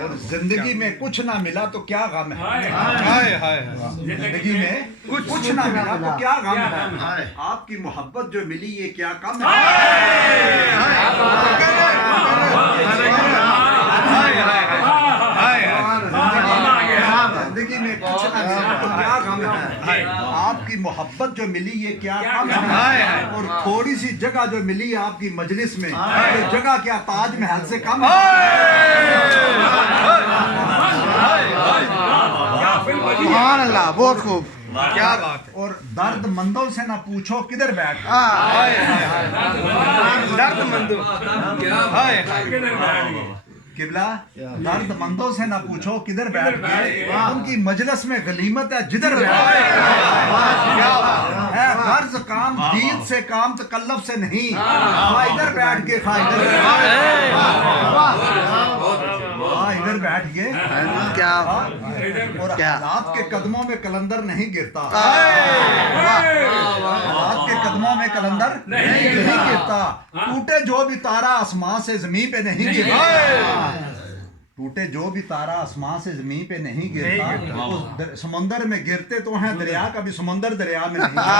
اور زندگی میں کچھ نہ ملا تو کیا غم ہے، زندگی میں کچھ نہ ملا تو کیا غم ہے، آپ کی محبت جو ملی یہ کیا کم ہے، زندگی میں کچھ نہ ملا تو کیا غم ہے، آپ کی محبت جو ملی یہ کیا کم ہے، اور تھوڑی سی جگہ جو ملی آپ کی مجلس میں یہ جگہ کیا تاج محل سے کم ہے، سبحان اللہ، بہت خوب، کیا بات ہے۔ اور درد مندوں سے نہ پوچھو کدھر بیٹھ درد مندوں، قبلہ، درد مندوں سے نہ پوچھو کدھر بیٹھ گئے، ان کی مجلس میں غنیمت ہے جدھر بیٹھ ہے، غرض کام دید سے کام تکلف سے نہیں، خواہ ادھر بیٹھ گئے خواہ ادھر بیٹھ گئے، کیا اور حالات کے قدموں میں کلندر نہیں گرتا، حالات کے قدموں میں کلندر نہیں گرتا، ٹوٹے جو بھی تارا آسمان سے زمین پہ نہیں گرتا، ٹوٹے جو بھی تارا آسمان سے زمین پہ نہیں گرتا، اس سمندر میں گرتے تو ہیں، دریا کا بھی سمندر دریا میں نہیں گرتا،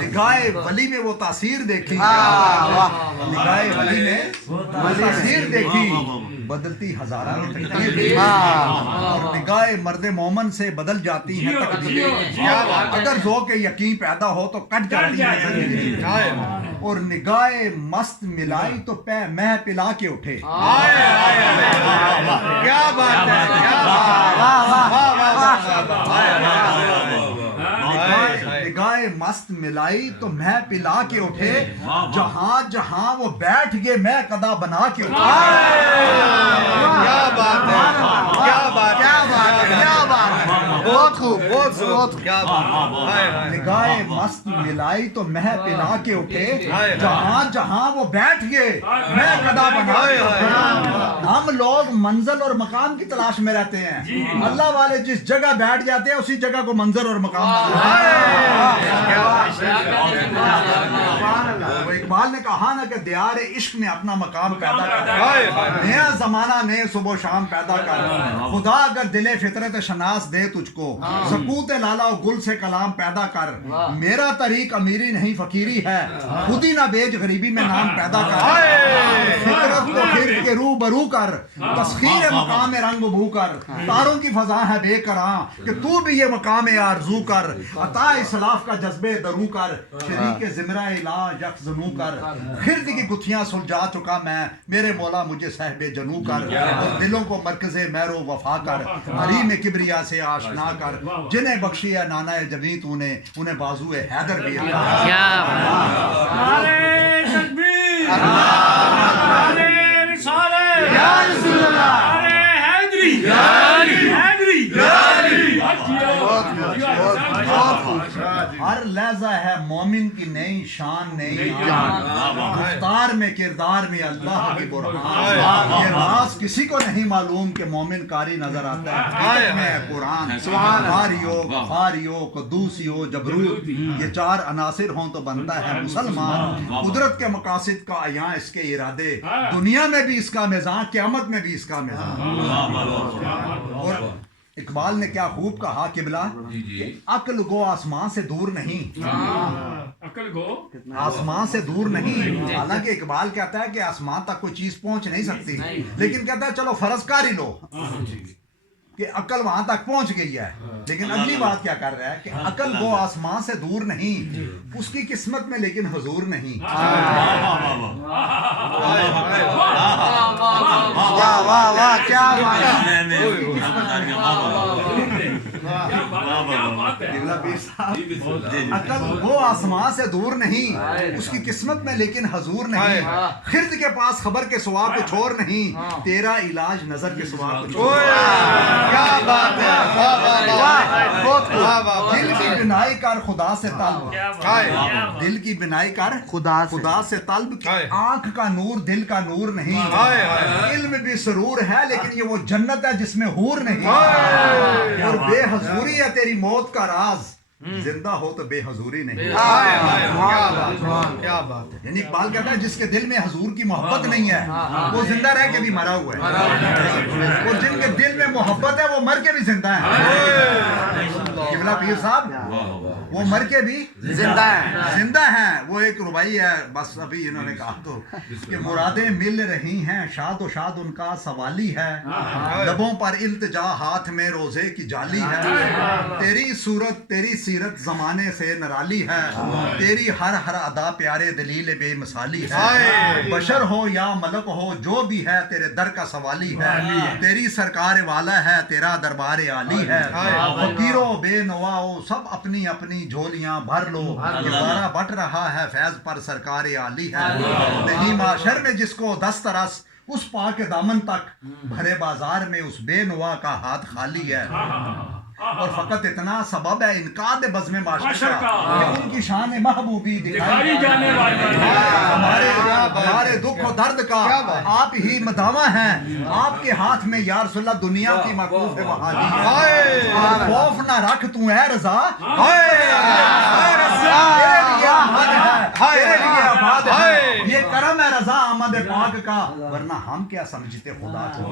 نگاہ ولی میں وہ تاثیر دیکھی، نگاہ ولی نے تاثیر دیکھی، بدلتی ہزارہ کی تقدیر، اور نگاہ مرد مومن سے بدل جاتی ہیں تقدیر، اگر ذوق یقین پیدا ہو تو کٹ جاتی ہے، اور نگاہ مست ملائی تو مہ پلا کے اٹھے، کیا بات ہے، نگاہ مست ملائی تو مہ پلا کے اٹھے، جہاں جہاں وہ بیٹھ گئے میں قدا بنا کے اٹھے، کیا بات ہے، کیا بات ہے، کیا بات ہے، بہت خوب، بہت کیا بات، نگاہ مست ملائی تو مہ پلا کے اٹھے، جہاں جہاں وہ بیٹھ گئے میں قدا بنا کے اٹھے، ہم لوگ منزل اور مقام کی تلاش میں رہتے ہیں، اللہ والے جس جگہ بیٹھ جاتے ہیں اسی جگہ کو منزل اور مقام وہ اقبال نے کہا نا کہ دیار عشق نے اپنا مقام پیدا کر، نیا زمانہ نئے صبح و شام پیدا کر، خدا اگر دل فطرت شناس دے تجھ کو، سکوت لالا و گل سے کلام پیدا کر، میرا طریق امیری نہیں فقیری ہے، خود ہی نہ بیچ غریبی میں نام پیدا کر، فطرت کو خرد کے روح برو کر، تسخیر مقام رنگ بو کر، تاروں کی فضا ہے بے کراں کہ تو بھی یہ مقام آرزو کر، عطا اسلاف کا جذبے درو کر، شریک زمرہ الہ یکزنو کر، خرد کی گتھیاں سلجھا چکا میں، میرے مولا مجھے صاحب جنو کر، اور دلوں کو مرکز مہر و وفا کر، حریم کبریا سے آشنا کر، جنہیں بخشی ہے نانا جبیں تو نے انہیں بازو حیدر بھی ہر لہجہ ہے مومن کی نئی شان نئی جان، گفتار میں کردار میں اللہ کی برہان، یہ راز کسی کو نہیں معلوم کہ مومن کاری نظر آتا ہے، کتب میں ہے قرآن، غفاریو غفاریو قدوسیو جبروت، یہ چار عناصر ہوں تو بنتا ہے مسلمان، قدرت کے مقاصد کا عیاں اس کے ارادے، دنیا میں بھی اس کا میزان قیامت میں بھی اس کا میزان، اور اقبال نے کیا خوب کہا قبلہ کہ عقل گو آسمان سے دور نہیں، آسمان سے دور نہیں، حالانکہ اقبال کہتا ہے کہ آسمان تک کوئی چیز پہنچ نہیں سکتی، لیکن کہتا ہے چلو فرض کر ہی لو کہ عقل وہاں تک پہنچ گئی ہے، لیکن اگلی بات کیا کر رہا ہے کہ عقل وہ آسمان سے دور نہیں، اس کی قسمت میں لیکن حضور نہیں، واہ واہ واہ، کیا عقل وہ آسمان سے دور نہیں، اس کی قسمت میں لیکن حضور نہیں، خرد کے پاس خبر کے سوا کچھ اور نہیں، تیرا علاج نظر کے سوا کچھ اور، کیا بات ہے، دل کی بنائی کر خدا سے طلب، دل کی بنائی کر خدا سے طلب، آنکھ کا نور دل کا نور نہیں، علم بھی سرور ہے لیکن یہ وہ جنت ہے جس میں حور نہیں، اور بے حضوری ہے تیری موت کا راز، जिंदा हो तो बेहजूरी नहीं। क्या बात है। यानी इकबाल कहता है जिसके दिल में हजूर की मोहब्बत नहीं है वो जिंदा रह के भी मरा हुआ है, और जिनके दिल में मोहब्बत है वो मर के भी जिंदा है। किबला पीर साहब वो मर के भी जिंदा हैं। वो एक रुबाई है, बस अभी इन्होंने कहा तो कि मुरादें मिल रही हैं, शाद शाद उनका सवाली है, लबों पर इल्तिजा हाथ में रोजे की जाली है, तेरी सूरत तेरी सीरत जमाने से नराली है, तेरी हर हर अदा प्यारे दलील बेमिसाली है, बशर हो या मलक हो जो भी है तेरे दर का सवाली है, तेरी सरकार वाला है तेरा दरबार आली है, फकीरो बेनवाओ सब अपनी अपनी झोलियां भर लो, दोबारा बट रहा है फैज पर सरकार आली है, नहीं माशर में जिसको दस्तरस उस पाक दामन तक, भरे बाजार में उस बेनुआ का हाथ खाली है, और फकत इतना सबब है इनकाद बज़्म माशर का कि उनकी शान महबूबी दिखाई जाने वाली है। हमारे दुख और दर्द का आप ही मदावा हैं, आपके हाथ में या रसूलल्लाह दुनिया की मकरूफ है वहाली है, खौफ ना रख तू है रज़ा, ये करम है रज़ा अहमद पाक का, वरना हम क्या समझते खुदा को।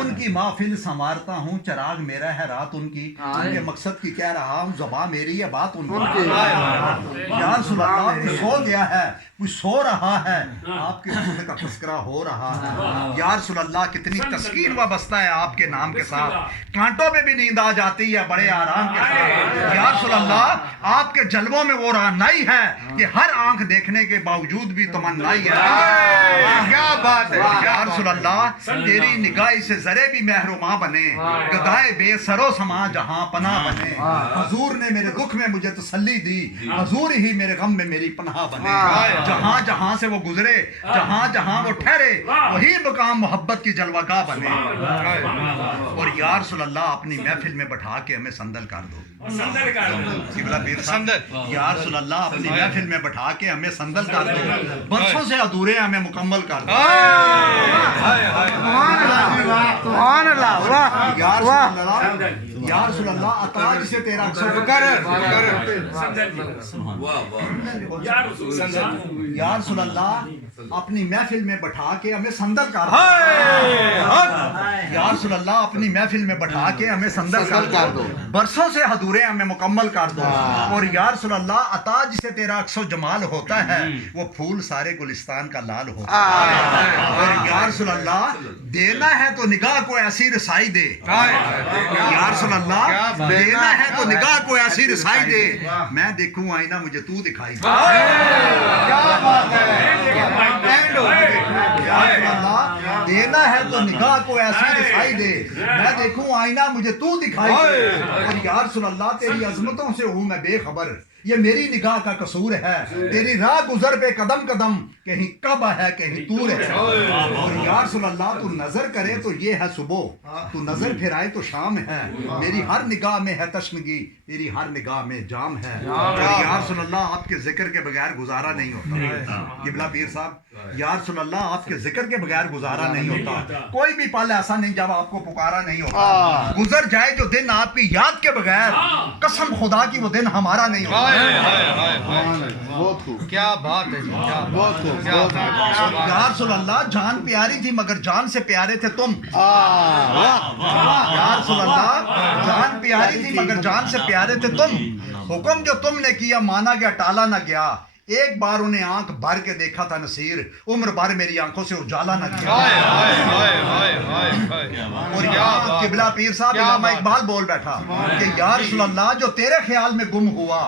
उनकी महफिल संवारता हूँ, चराग मेरा है रात उनकी, उनके मकसद की कह रहा हूँ, ज़बान मेरी है बात उनकी। या रसूल अल्लाह कोई सो गया है, कोई सो रहा है, आपके हुस्न का तस्करा हो रहा है। या रसूल अल्लाह कितनी तस्कीन वाबस्ता है आपके नाम के साथ, कांटों में भी नींद आ जाती है बड़े आराम के साथ। या रसूल अल्लाह आपके जलवों में वो रानाई है कि हर आंख देखने के बावजूद भी तमन्नाई है। क्या बात है। या रसूल अल्लाह तेरी निगाह से जरे भी महरुमा बने, गदाए बेसरो समा जहां पना बने, हुजूर ने मेरे दुख में मुझे तसल्ली दी, हुजूर ही मेरे गम में मेरी पनाह बने, जहां जहां से वो गुजरे, जहां जहां वो ठहरे, वही मुकाम मोहब्बत की जलवागाह बने। और या रसूल अल्लाह अपनी महफिल में बैठा के हमें संदल कर दो, किबला पीर संदल। या रसूल अल्लाह अपनी महफिल में बैठा के हमें संदल कर दो, बरसों से अधूरे हमें मुकम्मल कर दो। या रसूल अल्लाह अताज से तेरा या रसूल अल्लाह अपनी महफिल में बैठा के हमें संदल कर दो। या रसूल अल्लाह अपनी महफिल में बैठा के हमें संदल कर दो, बरसों से अधूरे हमें मुकम्मल कर दो। और या रसूल अल्लाह अताज से तेरा अक्सो जमाल होता है, वो फूल सारे गुलिस्तान का लाल होता है। और या रसूल अल्लाह देना है तो निगाह को ऐसी रसाई दे, या रसूल अल्लाह देना है तो निगाह को ऐसी रसाई दे, मैं देखूं आईना मुझे तू दिखाई दे। देना है तो निगाह को ऐसी रसाई दे, मैं देखूं आईना मुझे तू दिखाई दे। और या रसूल अल्लाह तेरी अजमतों से हूं मैं बेखबर, ये मेरी निगाह का कसूर है, तेरी राह गुजर पे कदम कदम, कहीं कब है कहीं दूर है। और या रसूल अल्लाह तू नजर करे तो ये है सुबह, तू नजर फिराए तो शाम है, मेरी हर निगाह में है तशनगी, तेरी हर निगाह में जाम है। और या रसूल अल्लाह आपके जिक्र के बगैर गुजारा नहीं होता। किबला पीर साहब या रसूल अल्लाह आपके जिक्र के बगैर गुजारा नहीं होता। कोई भी पल ऐसा नहीं जब आपको पुकारा नहीं होता। गुजर जाए जो दिन आपकी याद के बगैर, कसम खुदा की वो दिन हमारा नहीं होता। क्या बात है, बहुत खूब। या रसूल अल्लाह जान प्यारी थी मगर जान से प्यारे थे तुम। या रसूल अल्लाह जान प्यारी थी मगर जान से प्यारे थे तुम, हुक्म जो तुमने किया माना गया टाला ना गया, एक बार उन्हें आंख भर के देखा था नसीर, उम्र भर मेरी आंखों से उजाला न किया। और यहाँ किबला पीर साहब इमाम इकबाल बोल बैठा कि या रसूल अल्लाह जो तेरे ख्याल में गुम हुआ,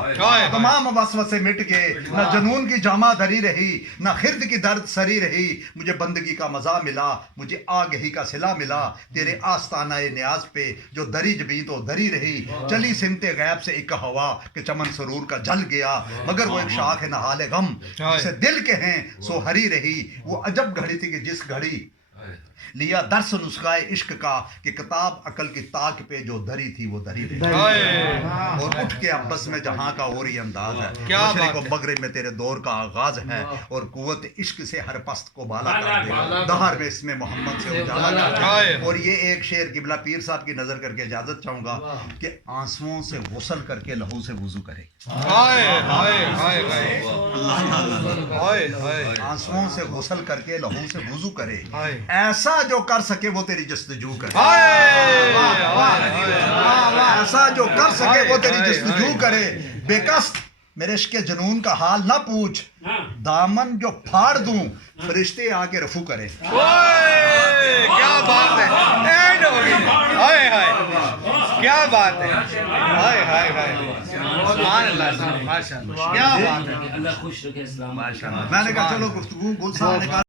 तमाम वसवसे मिट के, न जनून की जामा धरी रही, न खिर्द की दर्द सरी रही, मुझे बंदगी का मजा मिला, मुझे आगही का सिला मिला, तेरे आस्ताना न्याज पे जो दरी जबी तो दरी रही, चली सिमते गैब से एक हवा कि चमन सरूर का जल गया, मगर वो एक शाख है हाले गम, जिसे दिल के हैं सो हरी रही, वो अजब घड़ी थी कि जिस घड़ी لیا درس نسخہ عشق کا کہ کتاب عقل کی تاک پہ جو دھری تھی وہ دھری رہی اور اٹھ کے اب بس میں جہاں کا اور ہی انداز ہے مشرق و مغرب میں تیرے دور کا آغاز ہے اور قوت عشق سے ہر پست کو بالا کر دے دہر میں اس میں محمد سے اجالا کر دے اور یہ ایک شعر قبلہ پیر صاحب کی نظر کر کے اجازت چاہوں گا کہ آنسوؤں سے غسل کر کے لہو سے وضو کرے آنسوؤں سے غسل کر کے لہو سے وضو کرے ایسا جو کر سکے وہ تیری جستجو کرے ایسا جو کر سکے وہ تیری جستجو کرے بے قصد میرے عشق کے جنون کا حال نہ پوچھ دامن جو پھاڑ دوں فرشتے آ کے رفو کرے کیا بات ہے کیا بات ہے کیا بات ہے اللہ خوش رکھے اسلام میں نے کہا چلو گفتگو گل صاحب نے کہا